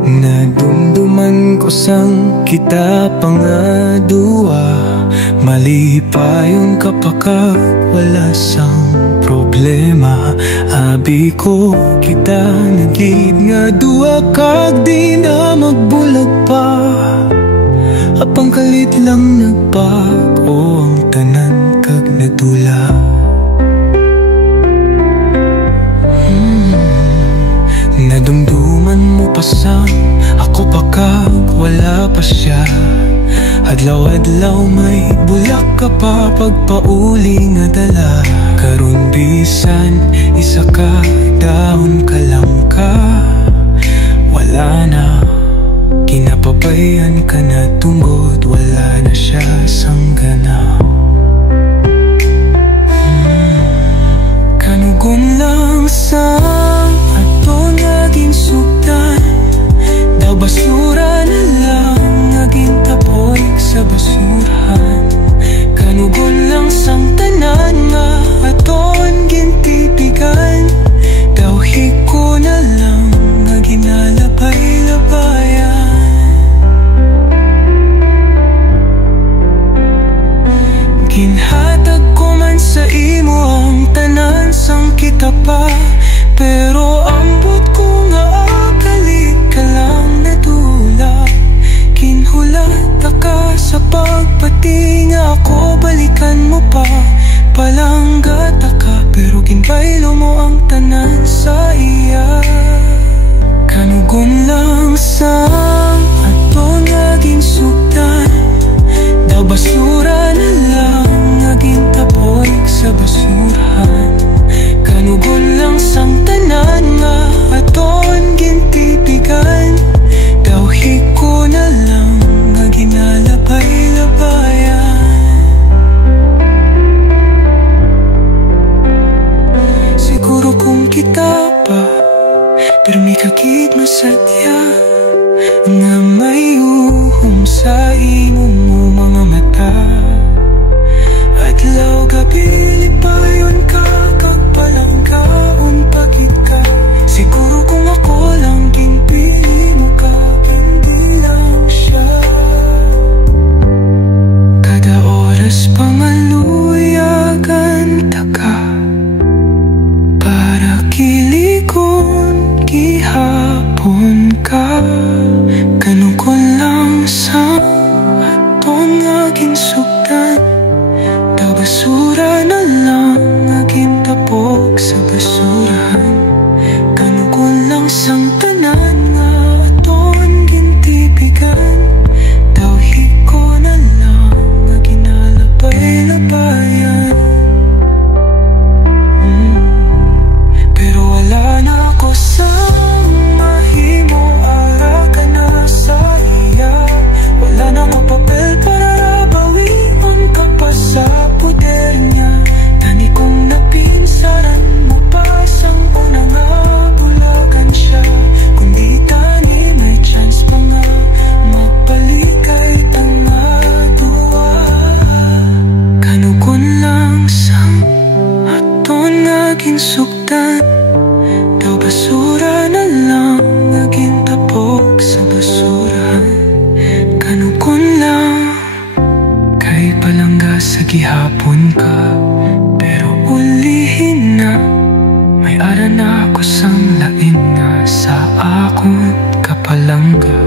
Nadumduman ko sang kita pangadua, malipayon kapaka wala sang problema. Abi ko kita nagid nga dua kag di na magbulag pa. Apang kalit lang nagbago ang tanan kag nadula. Nadumduman mo pa sang ako pa kag wala pa siya. Adlaw-adlaw may bulak ka pa pagpauli nga dala. Karon bisan isa ka daon ka lang ka, wala na. Kinapabayan ka na tungod wala na siya sanggana. Kanugon lang sang ato naging sugdan, daw basura na lang naging tapoy sa basurahan. Kanugon lang sang tanan nga aton gintipigan, daw hiko na lang nga ginalabay-labayan. Ginhatag ko man sa imo ang tanan sang kita pa, pero ambot ko nga akalit ka lang nadula. Kinhulat ka sa pagpati nga ako balikan mo pa. Palanggat ka pero ginbaylo mo ang tanan sa iya. Kanugon lang sang ato naging sugdan, daw basura na lang naging tapoy sa basurahan. Kanugon lang sang tanan nga aton gintipigan, daw hiko na lang nga ginalabay-labayan. Siguro kung kita pa pirmi kagid masadya nga may uhom sa imong mo mga mata. Adlaw gabi lipayon ka kag palanggaon pagit ka. Siguro kung ako lang ginpili mo ka, hindi lang siya. Kada oras pangaluyagan taka, para kilikon gihapon ka. Kanugon lang sa aton naging sugdan, daw basura na lang naging tapok sa basurahan. Kanugon lang sang tanan nga aton gintipigan, daw hiko na lang nga ginalabay-labayan. Pero wala na ako sang mahimo, ara ka na sa iya. Wala na nga papel para rabawi ang kapasa puder niya. Tani kong napinsaran mo pa sang una nga bulagan siya. Kundi tani may chance pa nga magpalikay tanga duwa. Kanugon lang sang aton naging sugdan, daw basura na lang naging tapok sa basurahan. Kanugon lang kay palangga sa gihapon ka, pero ulihin na may ara na ako sang lain nga sa akong kapalangga.